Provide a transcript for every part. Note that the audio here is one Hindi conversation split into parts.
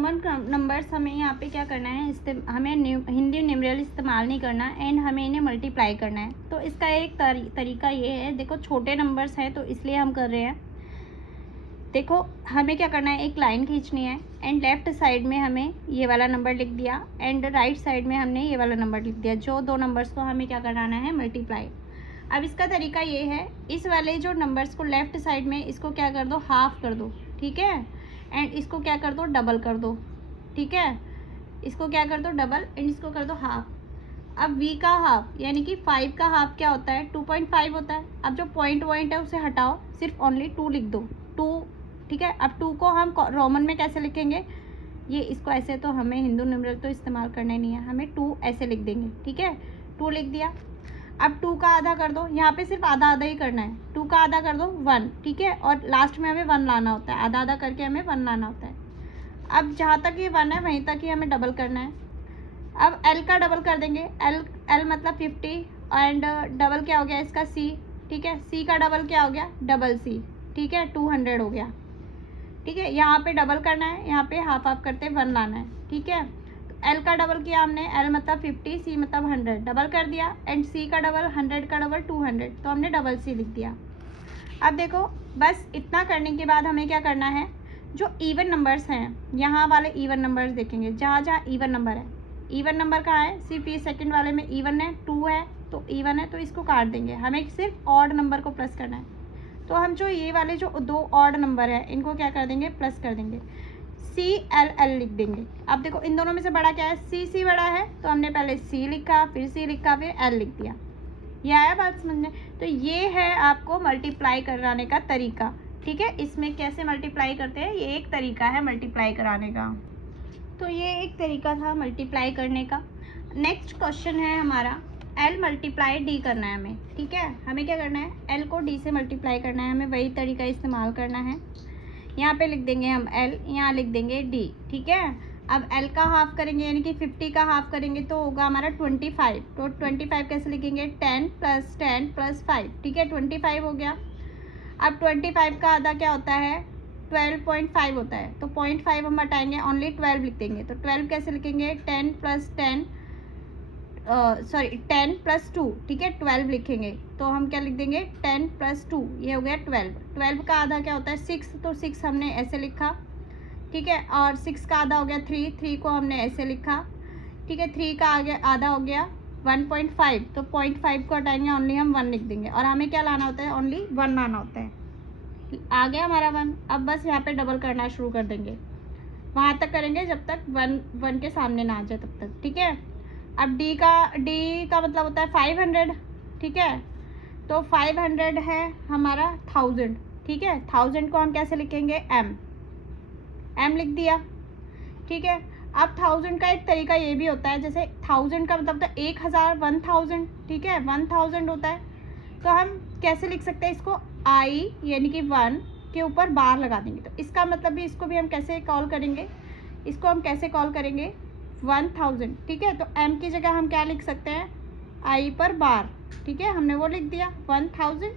रोमन नंबर्स हमें यहाँ पे क्या करना है, हमें हिंदी न्यूमेरल इस्तेमाल नहीं करना एंड हमें इन्हें मल्टीप्लाई करना है। तो इसका एक तरीका ये है, देखो छोटे नंबर्स हैं तो इसलिए हम कर रहे हैं। देखो हमें क्या करना है, एक लाइन खींचनी है एंड लेफ्ट साइड में हमें ये वाला नंबर लिख दिया एंड राइट साइड में हमने ये वाला नंबर लिख दिया। जो दो नंबर्स को हमें क्या कराना है, मल्टीप्लाई। अब इसका तरीका ये है, इस वाले जो नंबर्स को लेफ्ट साइड में इसको क्या कर दो, हाफ कर दो, ठीक है, एंड इसको क्या कर दो, डबल कर दो, ठीक है। इसको क्या कर दो, डबल, एंड इसको कर दो हाफ। अब v का हाफ यानी कि 5 का हाफ क्या होता है, 2.5 होता है। अब जो पॉइंट है उसे हटाओ, सिर्फ ओनली 2 लिख दो, 2, ठीक है। अब 2 को हम रोमन में कैसे लिखेंगे, ये इसको ऐसे, तो हमें हिंदू न्यूमेरल तो इस्तेमाल करना ही नहीं है, हमें 2 ऐसे लिख देंगे, ठीक है। 2 लिख दिया। अब 2 का आधा कर दो, यहाँ पे सिर्फ आधा आधा ही करना है। 2 का आधा कर दो 1, ठीक है, और लास्ट में हमें 1 लाना होता है, आधा आधा करके हमें 1 लाना होता है। अब जहाँ तक ये 1 है वहीं तक ही हमें डबल करना है। अब L का डबल कर देंगे, L मतलब 50 एंड डबल क्या हो गया इसका C, ठीक है। C का डबल क्या हो गया, डबल C, ठीक है, 200 हो गया, ठीक है। यहाँ पे डबल करना है, यहाँ पे हाफ हाफ करते 1 लाना है, ठीक है। तो L का डबल किया हमने, L मतलब 50, C मतलब 100, डबल कर दिया, एंड C का डबल 100 का डबल 200, तो हमने डबल C लिख दिया। अब देखो बस इतना करने के बाद हमें क्या करना है, जो इवन नंबर्स हैं, यहाँ वाले इवन नंबर्स देखेंगे, जहाँ जहाँ इवन नंबर है। इवन नंबर कहाँ है, सिर्फ ये सेकंड वाले में इवन है, 2 है तो इवन है, तो इसको काट देंगे। हमें सिर्फ ऑड नंबर को प्लस करना है, तो हम जो ये वाले जो 2 ऑड नंबर है इनको क्या कर देंगे, प्लस कर देंगे, CLL लिख देंगे। अब देखो इन दोनों में से बड़ा क्या है, C बड़ा है, तो हमने पहले C लिखा, फिर C लिखा, फिर L लिख दिया। ये आया बात समझ में। तो ये है आपको मल्टीप्लाई कराने का तरीका, ठीक है। इसमें कैसे मल्टीप्लाई करते हैं, ये एक तरीका है मल्टीप्लाई कराने का। तो ये एक तरीका था मल्टीप्लाई करने का। नेक्स्ट क्वेश्चन है हमारा, L मल्टीप्लाई D करना है हमें, ठीक है। हमें क्या करना है, L को D से मल्टीप्लाई करना है, हमें वही तरीका इस्तेमाल करना है। यहाँ पे लिख देंगे हम L, यहाँ लिख देंगे D, ठीक है। अब L का हाफ करेंगे यानी कि 50 का हाफ करेंगे तो होगा हमारा 25, तो 25 कैसे लिखेंगे, 10 + 10 + 5, ठीक है, 25 हो गया। अब 25 का आधा क्या होता है, 12.5 होता है, तो 0.5 हम हटाएंगे, ओनली 12 लिख देंगे। तो 12 कैसे लिखेंगे, 10 + 2, ठीक है, 12 लिखेंगे। तो हम क्या लिख देंगे, 10 + 2, ये हो गया 12। 12 का आधा क्या होता है, 6, तो 6 हमने ऐसे लिखा, ठीक है। और 6 का आधा हो गया 3 को हमने ऐसे लिखा, ठीक है। 3 का आधा हो गया 1.5, तो 0.5 को हटाएंगे, ओनली हम 1 लिख देंगे। और हमें क्या लाना होता है, ओनली 1 लाना होता है। आ गया हमारा 1। अब बस यहाँ पे डबल करना शुरू कर देंगे, वहाँ तक करेंगे जब तक 1 के सामने ना आ जाए तब तक, ठीक है। अब D का मतलब होता है 500, ठीक है। तो 500 है हमारा 1000, ठीक है। 1000 को हम कैसे लिखेंगे, M लिख दिया, ठीक है। अब 1000 का एक तरीका ये भी होता है, जैसे 1000 का मतलब होता है 1000, 1000, ठीक है, 1000 होता है। तो हम कैसे लिख सकते हैं इसको, I यानी कि 1 के ऊपर बार लगा देंगे, तो इसका मतलब भी इसको भी हम कैसे कॉल करेंगे, इसको हम कैसे कॉल करेंगे, 1000, ठीक है। तो M की जगह हम क्या लिख सकते हैं, I पर बार, ठीक है, हमने वो लिख दिया 1000।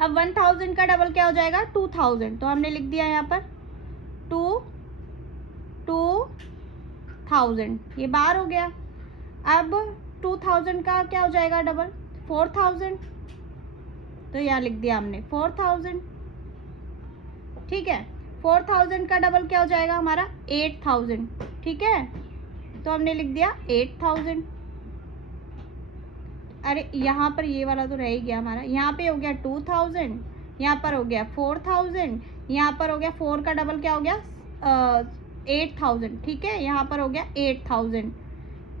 अब 1000 का डबल क्या हो जाएगा, 2000, तो हमने लिख दिया यहाँ पर 2000, ये बार हो गया। अब 2000 का क्या हो जाएगा डबल, 4000, तो यहाँ लिख दिया हमने 4000, ठीक है। 4000 का डबल क्या हो जाएगा हमारा, 8000, ठीक है, तो हमने लिख दिया 8000। अरे यहाँ पर ये वाला तो रह ही गया हमारा, यहाँ पे हो गया 2000, यहाँ पर हो गया 4000, यहाँ पर हो गया 4 का डबल क्या हो गया 8000, ठीक है, यहाँ पर हो गया 8000,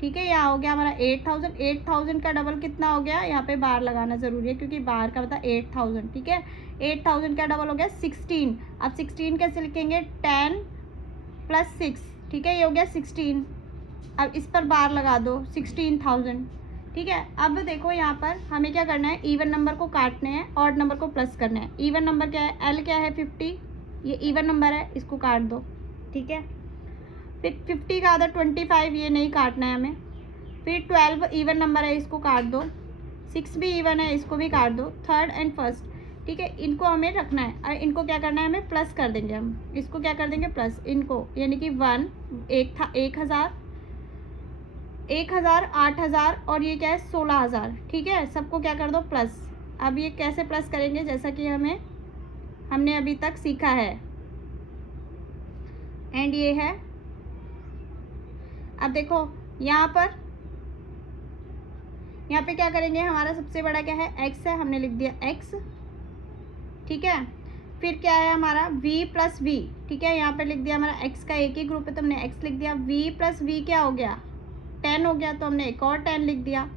ठीक है, यहाँ हो गया हमारा 8000। 8000 का डबल कितना हो गया, यहाँ पे बार लगाना ज़रूरी है क्योंकि बार का मतलब 8000, ठीक है। 8000 का डबल हो गया 16। अब 16 कैसे लिखेंगे, 10 + 6, ठीक है, ये हो गया 16। अब इस पर बार लगा दो, 16000, ठीक है। अब देखो यहाँ पर हमें क्या करना है, इवन नंबर को काटने हैं, ऑड नंबर को प्लस करना है। इवन नंबर क्या है, L क्या है 50, ये इवन नंबर है, इसको काट दो, ठीक है। फिर 50 का आधा 25, ये नहीं काटना है हमें। फिर 12 इवन नंबर है, इसको काट दो। 6 भी इवन है, इसको भी काट दो, थर्ड एंड फर्स्ट, ठीक है, इनको हमें रखना है और इनको क्या करना है, हमें प्लस कर देंगे। हम इसको क्या कर देंगे, प्लस इनको, यानी कि 1 एक था 1000, 8000 और ये क्या है 16000। ठीक है, सबको क्या कर दो प्लस। अब ये कैसे प्लस करेंगे, जैसा कि हमने अभी तक सीखा है। एंड ये है, अब देखो यहाँ पे क्या करेंगे, हमारा सबसे बड़ा क्या है, x है, हमने लिख दिया x। ठीक है, फिर क्या है हमारा v प्लस v। ठीक है, यहाँ पे लिख दिया, हमारा x का एक ही ग्रुप है तो हमने x लिख दिया। v प्लस v क्या हो गया, 10 हो गया, तो हमने एक और 10 लिख दिया।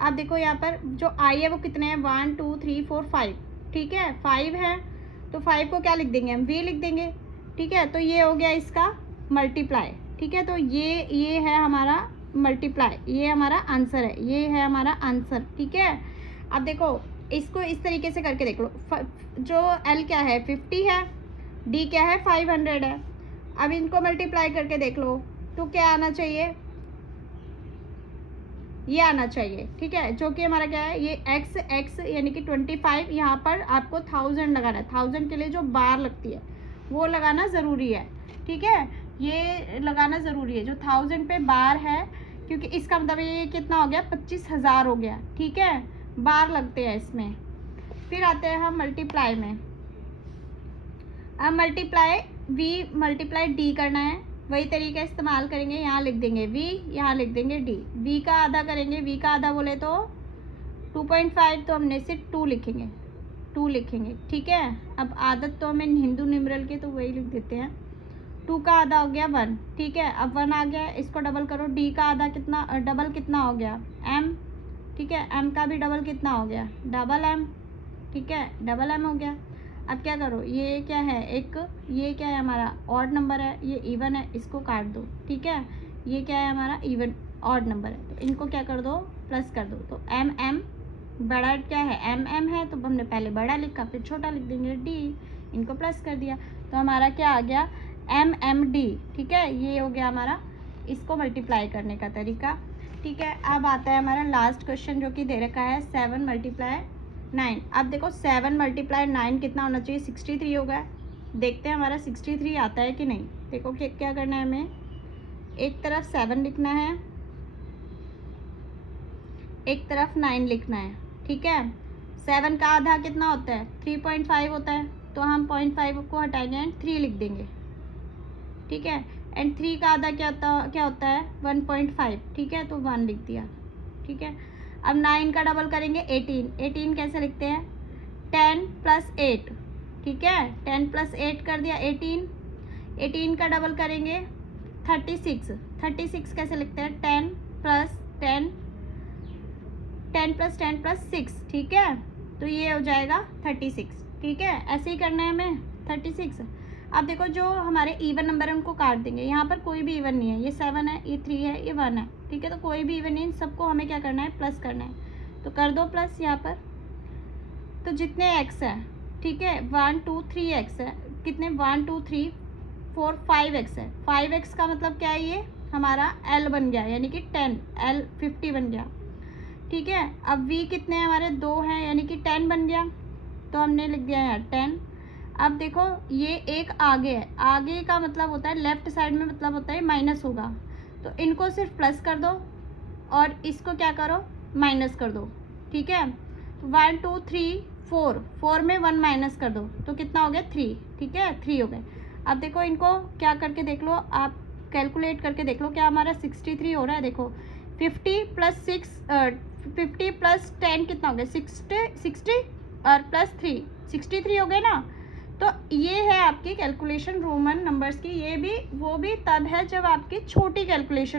अब देखो यहाँ पर जो i है वो कितने हैं, 1 2 3 4 5। ठीक है, 5 है तो 5 को क्या लिख देंगे, हम v लिख देंगे। ठीक है, तो ये हो गया इसका मल्टीप्लाई। ठीक है, तो ये है हमारा मल्टीप्लाई, ये हमारा आंसर है, ये है हमारा आंसर। ठीक है, अब देखो इसको इस तरीके से करके देख लो। जो L क्या है 50 है, D क्या है 500 है। अब इनको मल्टीप्लाई करके देख लो तो क्या आना चाहिए, ये आना चाहिए। ठीक है, जो कि हमारा क्या है, ये x यानी कि 25। यहाँ पर आपको 1000 लगाना है, 1000 के लिए जो बार लगती है वो लगाना ज़रूरी है। ठीक है, ये लगाना ज़रूरी है, जो 1000 पे बार है, क्योंकि इसका मतलब ये कितना हो गया, 25000 हो गया। ठीक है, बार लगते हैं इसमें। फिर आते हैं हम मल्टीप्लाई में। अब मल्टीप्लाई d करना है, वही तरीका इस्तेमाल करेंगे। यहाँ लिख देंगे v, यहाँ लिख देंगे d। v का आधा करेंगे, v का आधा बोले तो 2.5, तो हमने सिर्फ 2 लिखेंगे। ठीक है, अब आदत तो हमें हिंदू न्यूमेरल के, तो वही लिख देते हैं। 2 का आधा हो गया 1। ठीक है, अब 1 आ गया, इसको डबल करो। d का आधा कितना, डबल कितना हो गया, m। ठीक है, m का भी डबल कितना हो गया, डबल m। ठीक है, डबल m हो गया। अब क्या करो, ये क्या है एक, ये क्या है हमारा ऑड नंबर है, ये इवन है, इसको काट दो। ठीक है, ये क्या है हमारा इवन ऑड नंबर है, तो इनको क्या कर दो, प्लस कर दो। तो m बड़ा क्या है, m है, तो हमने पहले बड़ा लिखा, फिर छोटा लिख देंगे d, इनको प्लस कर दिया, तो हमारा क्या आ गया, mmd। ठीक है, ये हो गया हमारा इसको मल्टीप्लाई करने का तरीका। ठीक है, अब आता है हमारा लास्ट क्वेश्चन, जो कि दे रखा है 7 × 9। अब देखो 7 × 9 कितना होना चाहिए, 63 होगा। देखते हैं हमारा 63 आता है कि नहीं। देखो क्या करना है, हमें एक तरफ 7 लिखना है, एक तरफ 9 लिखना है। ठीक है, 7 का आधा कितना होता है, 3.5 होता है, तो हम 0.5 को हटाएंगे एंड 3 लिख देंगे। ठीक है, एंड 3 का आधा क्या होता है 1.5। ठीक है, तो 1 लिख दिया। ठीक है, अब 9 का डबल करेंगे 18 कैसे लिखते हैं, 10 + 8। ठीक है, 10 + 8 कर दिया 18 का डबल करेंगे 36 कैसे लिखते हैं, 10 + 10 + 6। ठीक है, तो ये हो जाएगा 36। ठीक है, ऐसे ही करना है हमें 36। अब देखो जो हमारे इवन नंबर है उनको काट देंगे। यहाँ पर कोई भी इवन नहीं है, ये 7 है, ये 3 है, ये 1 है। ठीक है, तो कोई भी इवन नहीं, सबको हमें क्या करना है, प्लस करना है। तो कर दो प्लस यहाँ पर, तो जितने x है, ठीक है 1 2 3 x है, कितने 1 2 3 4 5x है। 5x का मतलब क्या है, ये हमारा l बन गया, यानी कि 10, l 50 बन गया। ठीक है, अब v कितने हैं हमारे, 2 हैं, यानी कि 10 बन गया, तो हमने लिख दिया यहाँ 10। अब देखो ये एक आगे है, आगे का मतलब होता है लेफ्ट साइड में, मतलब होता है माइनस होगा, तो इनको सिर्फ प्लस कर दो और इसको क्या करो, माइनस कर दो। ठीक है, तो 1 2 3 4 में 1 माइनस कर दो, तो कितना हो गया 3। ठीक है, 3 हो गए। अब देखो इनको क्या करके देख लो, आप कैलकुलेट करके देख लो, क्या हमारा 63 हो रहा है। देखो 50 + 10 कितना हो गया, 60 और +3 63 हो गए ना। तो ये है आपकी कैलकुलेशन रोमन नंबर्स की। ये भी वो भी तब है जब आपकी छोटी कैलकुलेशन